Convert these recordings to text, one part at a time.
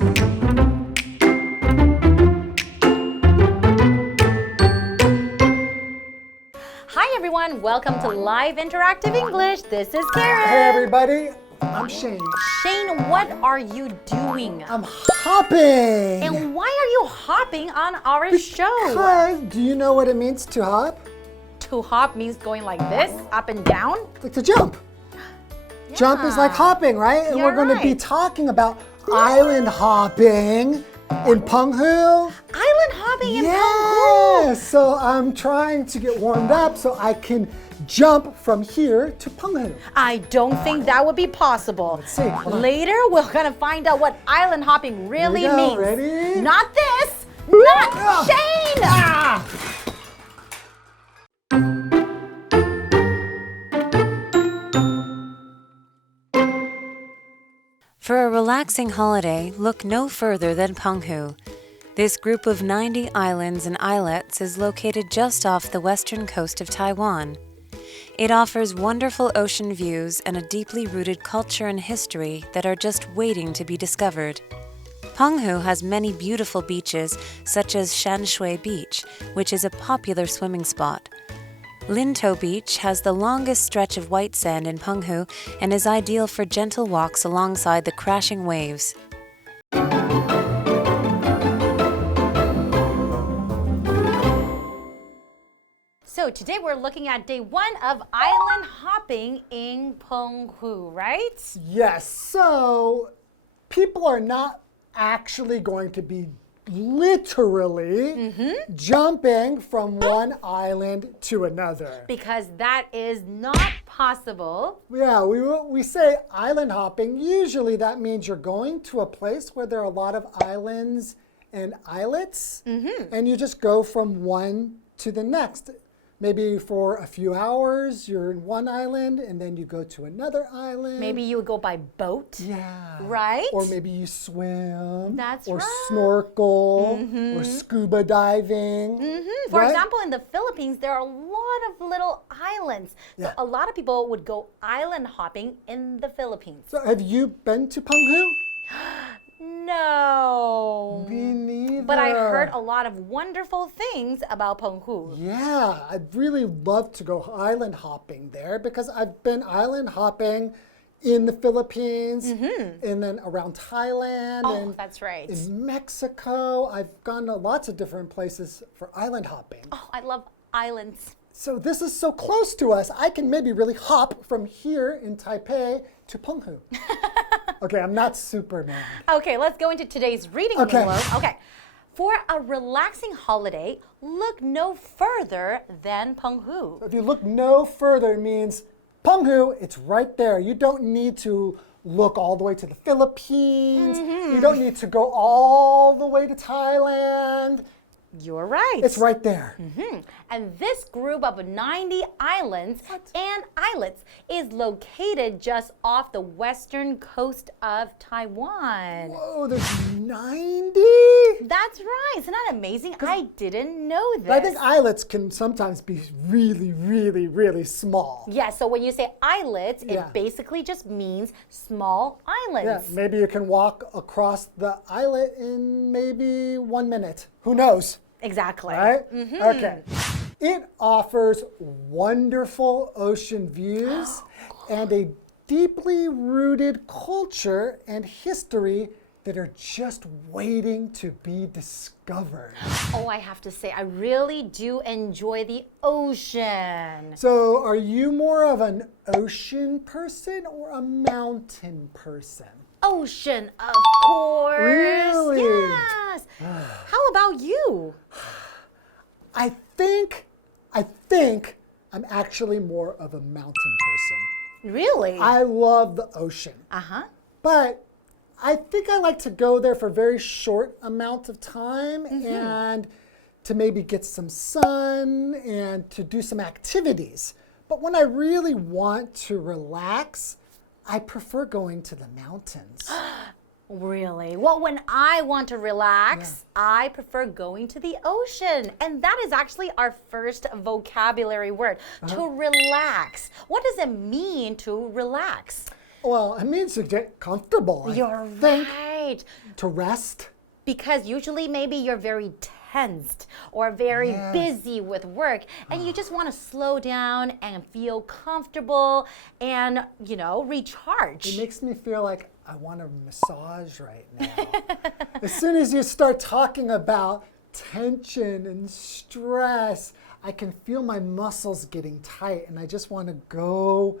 Hi everyone, welcome to Live Interactive English. This is Karen. Hey everybody, I'm Shane. Shane, what are you doing? I'm hopping. And why are you hopping on our show? Because, do you know what it means to hop? To hop means going like this, up and down. Like to jump. Yeah. Jump is like hopping, right? And we're going to be talking about island hopping in Penghu. Island hopping in Penghu. Yeah, so I'm trying to get warmed up so I can jump from here to Penghu. I don't think that would be possible. Let's see. Later, we're going to find out what island hopping really means. Ready? Not this. Not Shane. For a relaxing holiday, look no further than Penghu. This group of 90 islands and islets is located just off the western coast of Taiwan. It offers wonderful ocean views and a deeply rooted culture and history that are just waiting to be discovered. Penghu has many beautiful beaches, such as Shanshui Beach, which is a popular swimming spot. Lintou Beach has the longest stretch of white sand in Penghu and is ideal for gentle walks alongside the crashing waves. So today we're looking at day 1 of island hopping in Penghu, right? Yes, so people are not actually going to be literally jumping from one island to another. Because that is not possible. Yeah, we say island hopping. Usually that means you're going to a place where there are a lot of islands and islets, and you just go from one to the next. Maybe for a few hours, you're in one island, and then you go to another island. Maybe you would go by boat. Yeah. Right? Or maybe you swim. That's or right. Snorkel. Or scuba diving. For right? example, in the Philippines, there are a lot of little islands. So a lot of people would go island hopping in the Philippines. So have you been to Penghu? No. Me neither. But I heard a lot of wonderful things about Penghu. Yeah, I'd really love to go island hopping there because I've been island hopping in the Philippines and then around Thailand and that's right. in Mexico. I've gone to lots of different places for island hopping. Oh, I love islands. So this is so close to us, I can maybe really hop from here in Taipei to Penghu. Okay, I'm not Superman. Okay, let's go into today's reading envelope. Okay. For a relaxing holiday, look no further than Penghu. If you look no further, it means Penghu, it's right there. You don't need to look all the way to the Philippines. You don't need to go all the way to Thailand. You're right. It's right there. And this group of 90 islands and islets is located just off the western coast of Taiwan. Whoa, there's 90? That's right. Isn't that amazing? I didn't know this. I think islets can sometimes be really, really, really small. Yeah, so when you say islets, it basically just means small islands. Yeah, maybe you can walk across the islet in maybe 1 minute. Who knows? Exactly. Right? Okay. It offers wonderful ocean views and a deeply rooted culture and history that are just waiting to be discovered. Oh, I have to say, I really do enjoy the ocean. So, are you more of an ocean person or a mountain person? Ocean, of course. Really? Yes. How about you? I think I'm actually more of a mountain person. Really? I love the ocean. But I think I like to go there for a very short amount of time and to maybe get some sun and to do some activities. But when I really want to relax, I prefer going to the mountains. Really? Well, when I want to relax, I prefer going to the ocean. And that is actually our first vocabulary word, to relax. What does it mean to relax? Well, it means to get comfortable. You're right. Right. To rest. Because usually maybe you're very tensed or very busy with work and you just want to slow down and feel comfortable and, recharge. It makes me feel like I want a massage right now. As soon as you start talking about tension and stress, I can feel my muscles getting tight and I just want to go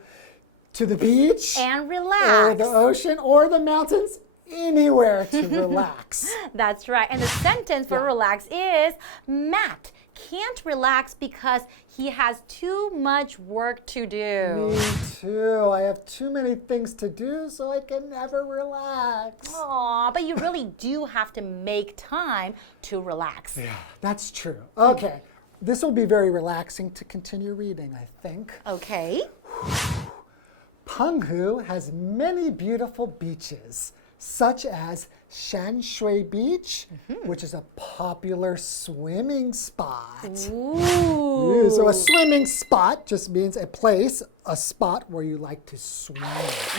to the beach and relax. Or the ocean or the mountains. Anywhere to relax. That's right. And the sentence for relax is Matt can't relax because he has too much work to do. Me too. I have too many things to do, so I can never relax. Aw, but you really do have to make time to relax. Yeah, that's true. Okay, this will be very relaxing to continue reading, I think. Okay. Penghu has many beautiful beaches, such as Shanshui Beach, which is a popular swimming spot. Ooh. So a swimming spot just means a place, a spot where you like to swim.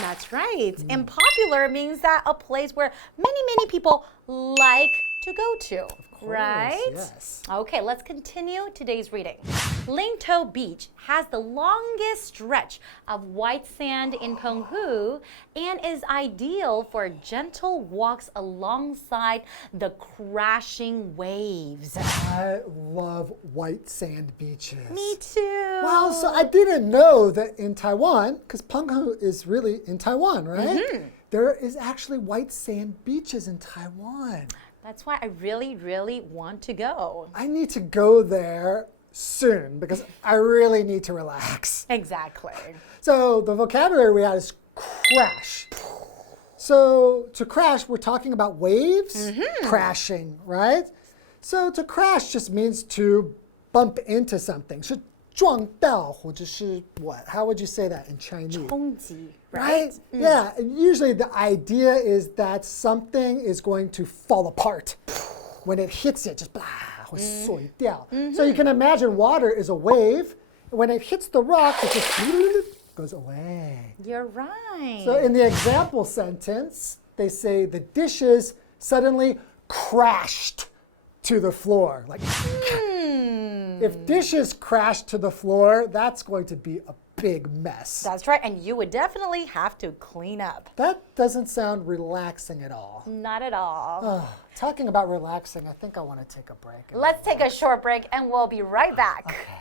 That's right. And popular means that a place where many people like to go to. Right? Yes. Okay, let's continue today's reading. Lingtou Beach has the longest stretch of white sand in Penghu and is ideal for gentle walks alongside the crashing waves. I love white sand beaches. Me too. Wow, so I didn't know that in Taiwan, because Penghu is really in Taiwan, right? There is actually white sand beaches in Taiwan. That's why I really want to go. I need to go there soon because I really need to relax. Exactly. So the vocabulary we had is crash. So to crash, we're talking about waves crashing, right? So to crash just means to bump into something. 是撞到或者是 what? How would you say that in Chinese? 冲击, Right? Yeah, and usually the idea is that something is going to fall apart. When it hits it, just blah, 会碎掉. So you can imagine water is a wave. When it hits the rock, it just goes away. You're right. So in the example sentence, they say the dishes suddenly crashed to the floor. Like, if dishes crash to the floor, that's going to be a big mess. That's right, and you would definitely have to clean up. That doesn't sound relaxing at all. Not at all. Talking about relaxing, I think I want to take a break. Let's take a short break and we'll be right back. Okay.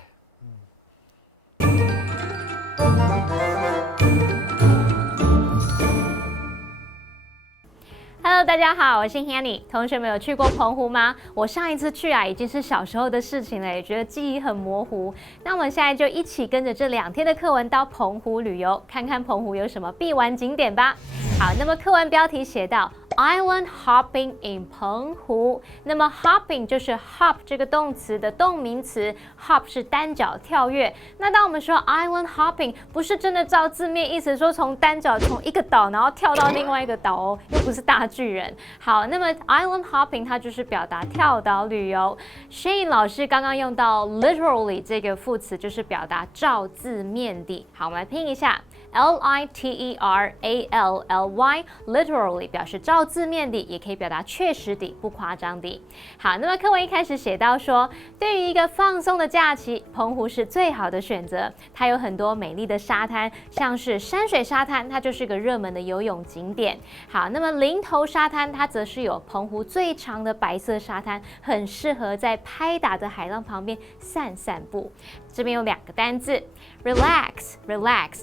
Hello， 大家好，我是 Hanny。同学们有去过澎湖吗？我上一次去已经是小时候的事情了，也觉得记忆很模糊。那我们现在就一起跟着这2天的课文到澎湖旅游，看看澎湖有什么必玩景点吧。好，那么课文标题写到 Island hopping in 澎湖。那么 hopping 就是 hop 这个动词的动名词 ，hop 是单脚跳跃。那当我们说 island hopping， 不是真的照字面意思说从单脚从一个岛然后跳到另外一个岛哦，又不是大巨人。好，那么 island hopping 它就是表达跳岛旅游。Shane 老师刚刚用到 literally 这个副词，就是表达照字面的。好，我们来拼一下。Literally literally 表示照字面的，也可以表达确实的、不夸张的。好，那么课文一开始写到说，对于一个放松的假期，澎湖是最好的选择。它有很多美丽的沙滩，像是山水沙滩，它就是个热门的游泳景点。好，那么林头沙滩，它则是有澎湖最长的白色沙滩，很适合在拍打的海浪旁边散散步。这边有2个单字 relax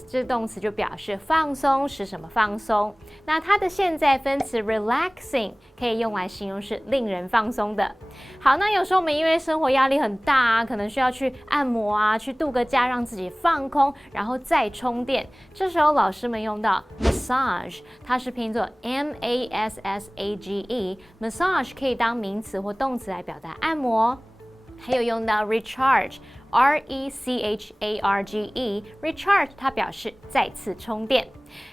这动词就表示放松，使什么放松。那它的现在分词 relaxing 可以用来形容是令人放松的。好，那有时候我们因为生活压力很大啊，可能需要去按摩啊，去度个假，让自己放空，然后再充电。这时候老师们用到 massage， 它是拼作 massage，massage 可以当名词或动词来表达按摩。还有用到 recharge， recharge， 它表示再次充电。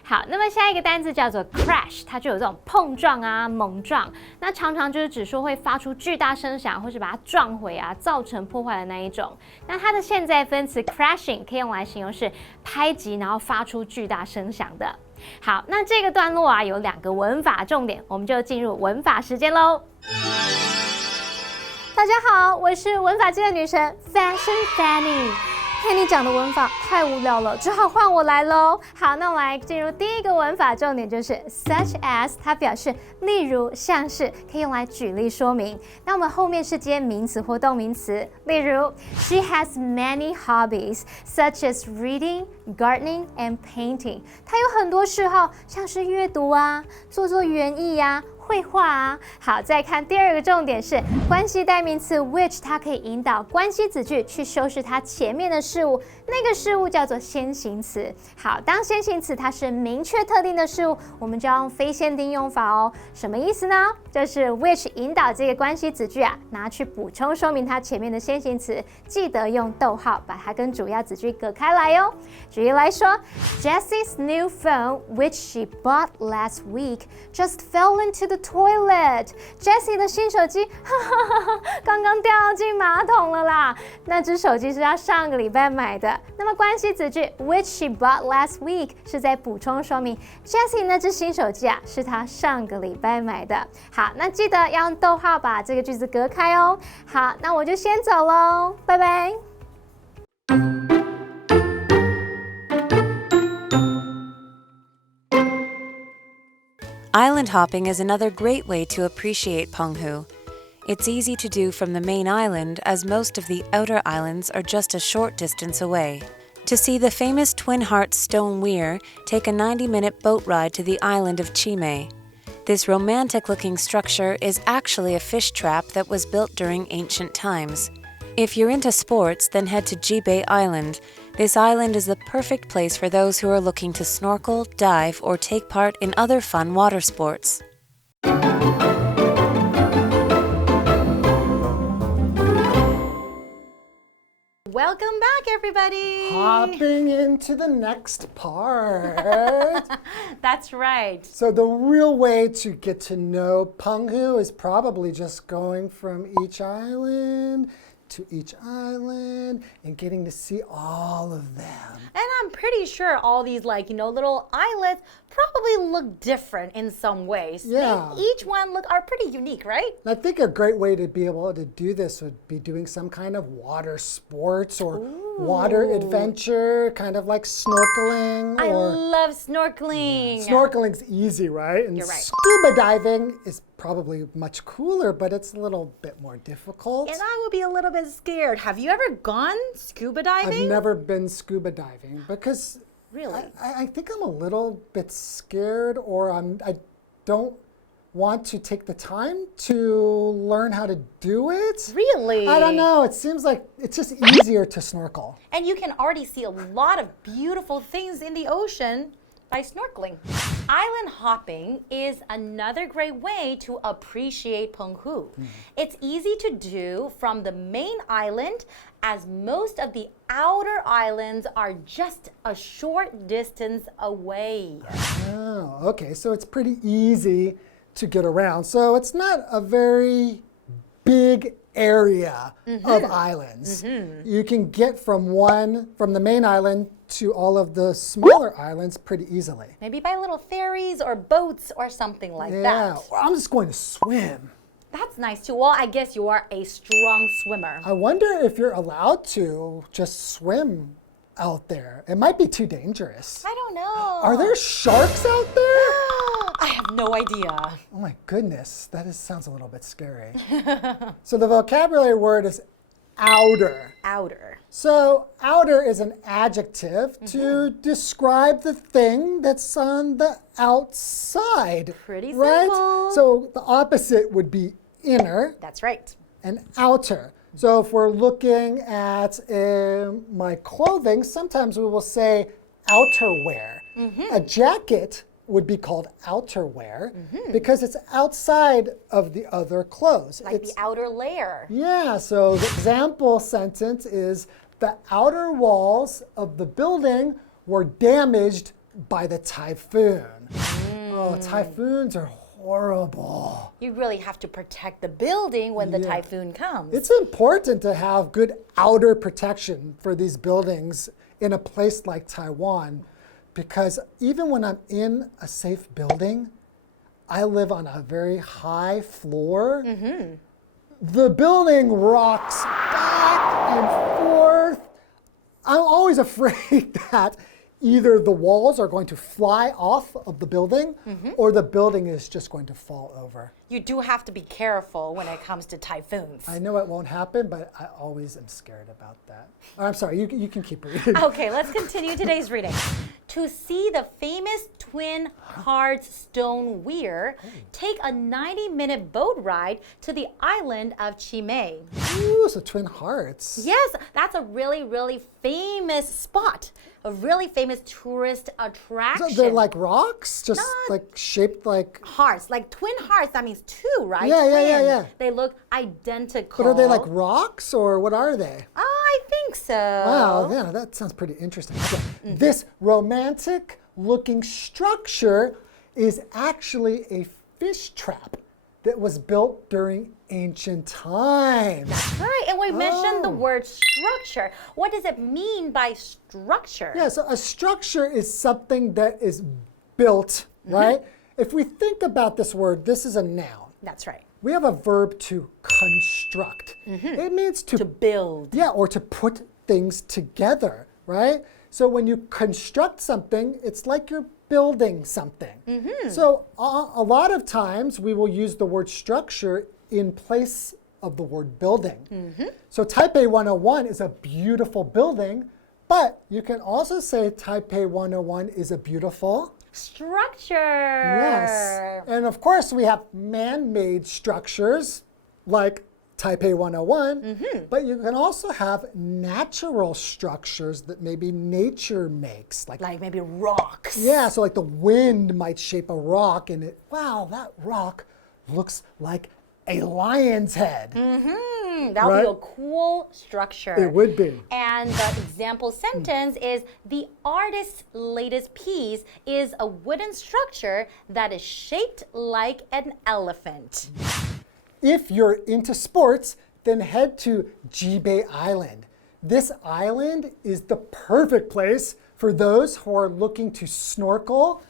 好，那么下一个单词叫做 crash， 它就有这种碰撞啊、猛撞，那常常就是指说会发出巨大声响，或是把它撞毁啊，造成破坏的那一种。那它的现在分词 crashing 可以用来形容是拍击然后发出巨大声响的。好，那这个段落啊有2个文法重点，我们就进入文法时间喽。大家好，我是文法界的女神 Fashion Fanny。Fanny 讲的文法太无聊了，只好换我来喽。好，那我们来进入第一个文法重点，就是 such as， 它表示例如、像是，可以用来举例说明。那我们后面是接名词或动名词，例如 She has many hobbies such as reading, gardening and painting。她有很多嗜好，像是阅读啊、做园艺呀、绘画啊。好，再看第2个重点是关系代名词 which， 它可以引导关系子句去修饰它前面的事物，那个事物叫做先行词。好，当先行词它是明确特定的事物，我们就要用非限定用法哦。什么意思呢？就是 which 引导这个关系子句啊，拿去补充说明它前面的先行词，记得用逗号把它跟主要子句隔开来哦。举例来说 ，Jessie's new phone, which she bought last week, just fell into the toilet. Jessie 的新手机，刚刚掉进马桶了啦。那只手机是她上个礼拜买的。那么关系子句 which she bought last week 是在补充说明 Jessie 那只新手机啊是她上个礼拜买的。好，那记得要用逗号把这个句子隔开哦。好，那我就先走喽，拜拜。Island hopping is another great way to appreciate Penghu. It's easy to do from the main island, as most of the outer islands are just a short distance away. To see the famous Twin Hearts stone weir, take a 90-minute boat ride to the island of Chime. This romantic-looking structure is actually a fish trap that was built during ancient times. If you're into sports, then head to Jibe Island. This island is the perfect place for those who are looking to snorkel, dive, or take part in other fun water sports. Welcome back, everybody. Hopping into the next part. That's right. So the real way to get to know Penghu is probably just going from each island to each island and getting to see all of them. And I'm pretty sure all these little islets probably look different in some ways. Yeah. Each one are pretty unique, right? And I think a great way to be able to do this would be doing some kind of water sports or water adventure, kind of like snorkeling. I love snorkeling. Snorkeling's easy, right? And You're right. Scuba diving is probably much cooler, but it's a little bit more difficult. And I would be a little bit scared. Have you ever gone scuba diving? I've never been scuba diving because Really? I think I'm a little bit scared, or I don't want to take the time to learn how to do it. Really? I don't know. It seems like it's just easier to snorkel. And you can already see a lot of beautiful things in the ocean by snorkeling. Island hopping is another great way to appreciate Penghu. It's easy to do from the main island, as most of the outer islands are just a short distance away. Oh, okay. So it's pretty easy to get around. So it's not a very big area of islands. You can get from the main island to all of the smaller islands pretty easily. Maybe by little ferries or boats or something like Yeah, that. or I'm just going to swim. That's nice too. Well, I guess you are a strong swimmer. I wonder if you're allowed to just swim out there. It might be too dangerous. I don't know. Are there sharks out there? I have no idea. Oh my goodness, sounds a little bit scary. So the vocabulary word is outer. Outer. So outer is an adjective to describe the thing that's on the outside. Pretty right? simple. So the opposite would be inner That's right. and outer. So if we're looking at my clothing, sometimes we will say outerwear. A jacket would be called outerwear because it's outside of the other clothes. Like the outer layer. Yeah, so the example sentence is the outer walls of the building were damaged by the typhoon. Oh, typhoons are horrible. You really have to protect the building when the typhoon comes. It's important to have good outer protection for these buildings in a place like Taiwan because even when I'm in a safe building, I live on a very high floor. The building rocks back and forth. I'm always afraid that either the walls are going to fly off of the building or the building is just going to fall over. You do have to be careful when it comes to typhoons. I know it won't happen, but I always am scared about that. I'm sorry, you can keep reading. Okay, let's continue today's reading. To see the famous Twin Hearts stone weir, take a 90-minute boat ride to the island of Chimay. Ooh, so Twin Hearts. Yes, that's a really, really famous spot. A really famous tourist attraction. So they're like rocks? Just like shaped like... Hearts, like twin hearts, that means two, right? Yeah. They look identical. But are they like rocks or what are they? I think so. Wow, yeah, that sounds pretty interesting. Okay. This romantic looking structure is actually a fish trap that was built during ancient times. That's right, and we mentioned the word structure. What does it mean by structure? Yeah, so a structure is something that is built, right? If we think about this word, this is a noun. That's right. We have a verb to construct. It means to build. Yeah, or to put things together, right? So when you construct something, it's like you're building something. So a lot of times we will use the word structure in place of the word building. So Taipei 101 is a beautiful building, but you can also say Taipei 101 is a beautiful structure. Yes. And of course we have man-made structures like Taipei 101, but you can also have natural structures that maybe nature makes. Like maybe rocks. Yeah, so like the wind might shape a rock and wow, that rock looks like a lion's head. That would be a cool structure. It would be. And the example sentence is, the artist's latest piece is a wooden structure that is shaped like an elephant. If you're into sports, then head to Jibei Island. This island is the perfect place for those who are looking to snorkel,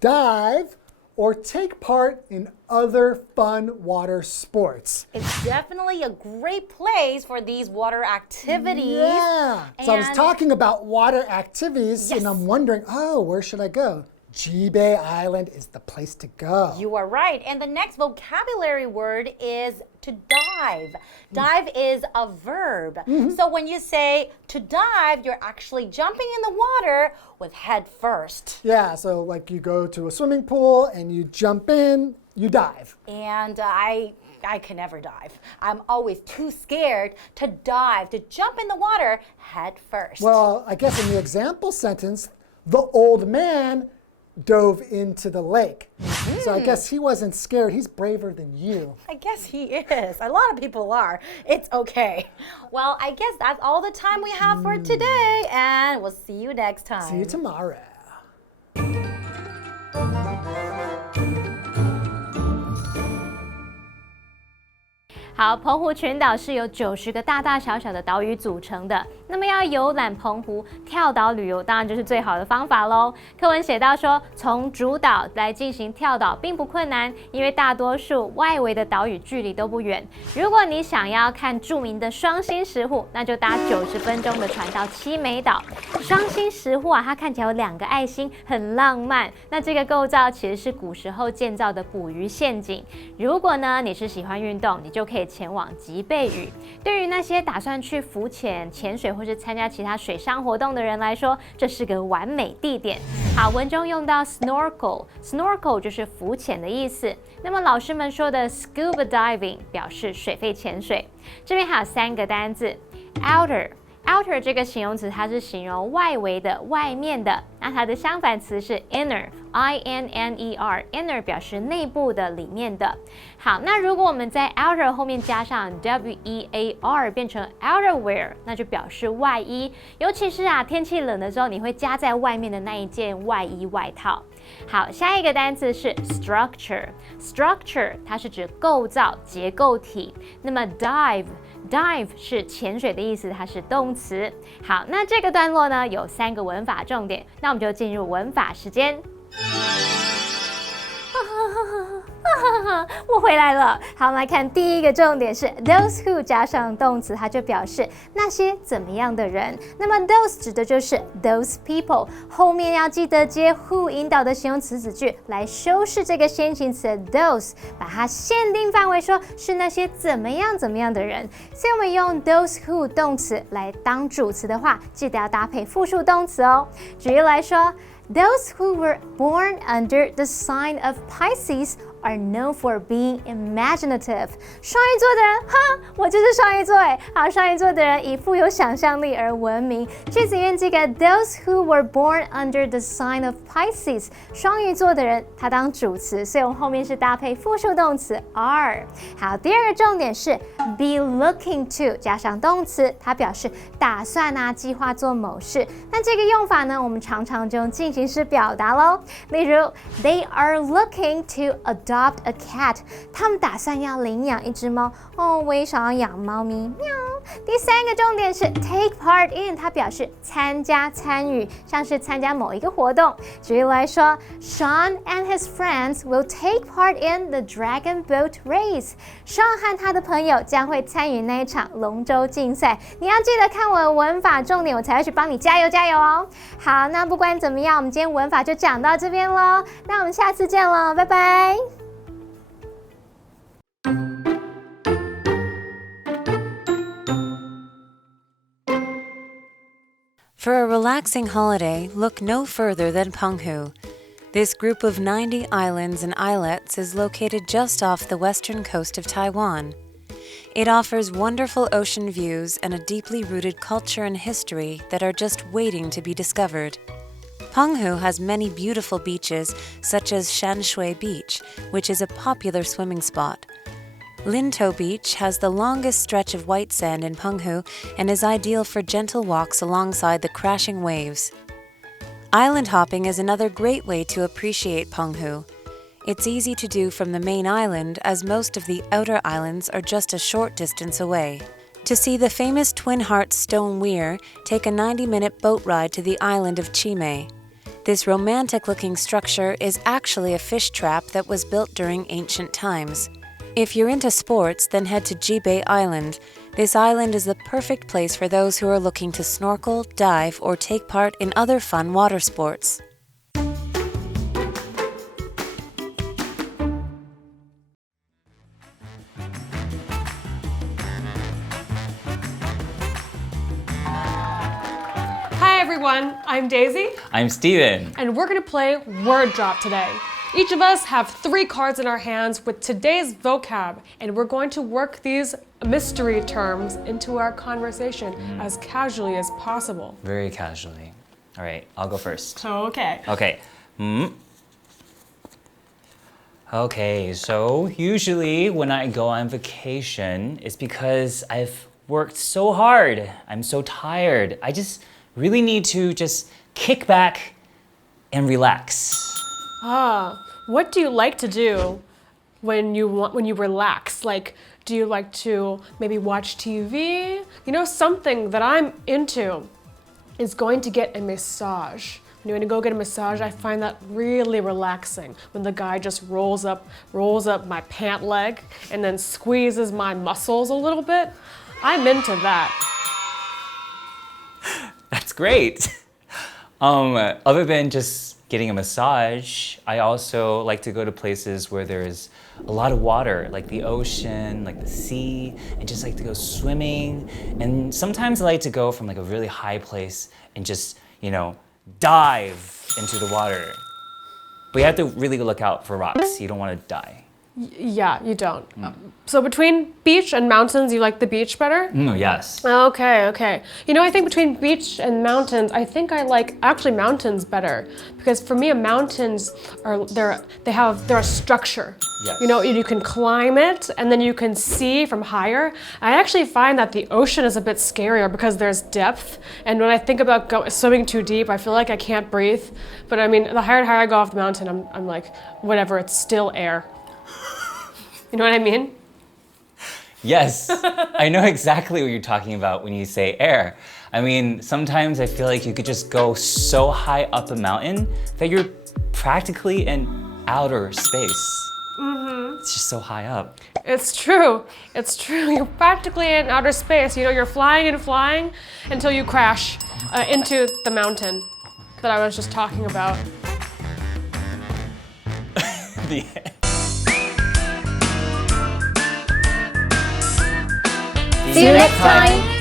dive, or take part in other fun water sports. It's definitely a great place for these water activities. Yeah. So I was talking about water activities and I'm wondering, where should I go? Jibei Island is the place to go. You are right. And the next vocabulary word is to dive. Dive is a verb. So when you say to dive, you're actually jumping in the water with head first. Yeah, so like you go to a swimming pool and you jump in, you dive. And I can never dive. I'm always too scared to dive, to jump in the water head first. Well, I guess in the example sentence, the old man dove into the lake. So I guess he wasn't scared. He's braver than you. I guess he is. A lot of people are. It's okay. Well, I guess that's all the time we have for today, and we'll see you next time. See you tomorrow. 好，澎湖群岛是由90个大大小小的岛屿组成的。那么要游览澎湖跳岛旅游，当然就是最好的方法喽。课文写到说，从主岛来进行跳岛并不困难，因为大多数外围的岛屿距离都不远。如果你想要看著名的双星石户，那就搭90分钟的船到七美岛。双星石户啊，它看起来有2个爱心，很浪漫。那这个构造其实是古时候建造的捕鱼陷阱。如果呢你是喜欢运动，你就可以前往吉贝屿。对于那些打算去浮潜、潜水或是参加其他水上活动的人来说，这是个完美地点。好，文中用到 snorkel 就是浮潜的意思。那么老师们说的 scuba diving 表示水肺潜水。这边还有3个单字 outer 这个形容词，它是形容外围的、外面的。那它的相反词是 inner，inner 表示内部的、里面的。好，那如果我们在 outer 后面加上 wear， 变成 outerwear， 那就表示外衣。尤其是天气冷的时候，你会加在外面的那一件外衣外套。好，下一个单词是 structure。structure 它是指构造、结构体。那么 dive 是潜水的意思，它是动词。好，那这个段落呢有3个文法重点，那我们就进入文法时间。我回来了。好，我们来看第一个重点是 those who 加上动词，它就表示那些怎么样的人。那么 those 指的就是 those people， 后面要记得接 who 引导的形容词子句来修饰这个先行词的 those， 把它限定范围说是那些怎么样的人。所以我们用 those who 动词来当主词的话，记得要搭配复数动词哦。举例来说，Those who were born under the sign of Pisces are known for being imaginative. 双鱼座的人，哈，我就是双鱼座哎。好，双鱼座的人以富有想象力而闻名。句子里面这个 those who were born under the sign of Pisces， 双鱼座的人，它当主词，所以我们后面是搭配复数动词 are。好，第二个重点是 be looking to 加上动词，它表示打算啊、计划做某事。那这个用法呢，我们常常就用进行式表达咯。例如 ，They are looking to adopt a cat， 他们打算要领养一只猫。哦，我也想要养猫咪，喵。第3个重点是 take part in， 它表示参加、参与，像是参加某一个活动。举例来说 ，Sean and his friends will take part in the dragon boat race。Sean 和他的朋友将会参与那一场龙舟竞赛。你要记得看我的文法重点，我才会去帮你加油加油哦。好，那不管怎么样，我们今天文法就讲到这边咯。那我们下次见了，拜拜。For a relaxing holiday, look no further than Penghu. This group of 90 islands and islets is located just off the western coast of Taiwan. It offers wonderful ocean views and a deeply rooted culture and history that are just waiting to be discovered. Penghu has many beautiful beaches, such as Shanshui Beach, which is a popular swimming spot. Lintou Beach has the longest stretch of white sand in Penghu and is ideal for gentle walks alongside the crashing waves. Island hopping is another great way to appreciate Penghu. It's easy to do from the main island, as most of the outer islands are just a short distance away. To see the famous Twin Hearts Stone Weir, take a 90-minute boat ride to the island of Chime. This romantic-looking structure is actually a fish trap that was built during ancient times. If you're into sports, then head to Jibei Island. This island is the perfect place for those who are looking to snorkel, dive, or take part in other fun water sports. Hi everyone, I'm Daisy. I'm Stephen. And we're going to play Word Drop today. Each of us have 3 cards in our hands with today's vocab, and we're going to work these mystery terms into our conversation as casually as possible. Very casually. All right, I'll go first. Okay. Okay. Okay, so usually when I go on vacation, it's because I've worked so hard. I'm so tired. I just really need to just kick back and relax. What do you like to do when you relax? Like, do you like to maybe watch TV? You know, something that I'm into is going to get a massage. When you go get a massage, I find that really relaxing. When the guy just rolls up my pant leg and then squeezes my muscles a little bit, I'm into that. That's great. Other than just getting a massage, I also like to go to places where there's a lot of water, like the ocean, like the sea, and just like to go swimming. And sometimes I like to go from like a really high place and just, dive into the water. But you have to really look out for rocks. You don't want to die. Yeah, you don't. So between beach and mountains, you like the beach better? Yes. Okay. You know, I think between beach and mountains, I think I like actually mountains better because for me, mountains they're a structure. Yes. You know, you can climb it and then you can see from higher. I actually find that the ocean is a bit scarier because there's depth. And when I think about swimming too deep, I feel like I can't breathe. But I mean, the higher and higher I go off the mountain, I'm like, whatever, it's still air. You know what I mean? Yes, I know exactly what you're talking about when you say air. I mean, sometimes I feel like you could just go so high up a mountain that you're practically in outer space. It's just so high up. It's true. You're practically in outer space. You know, you're flying and flying until you crash into the mountain that I was just talking about. The end. See you next time.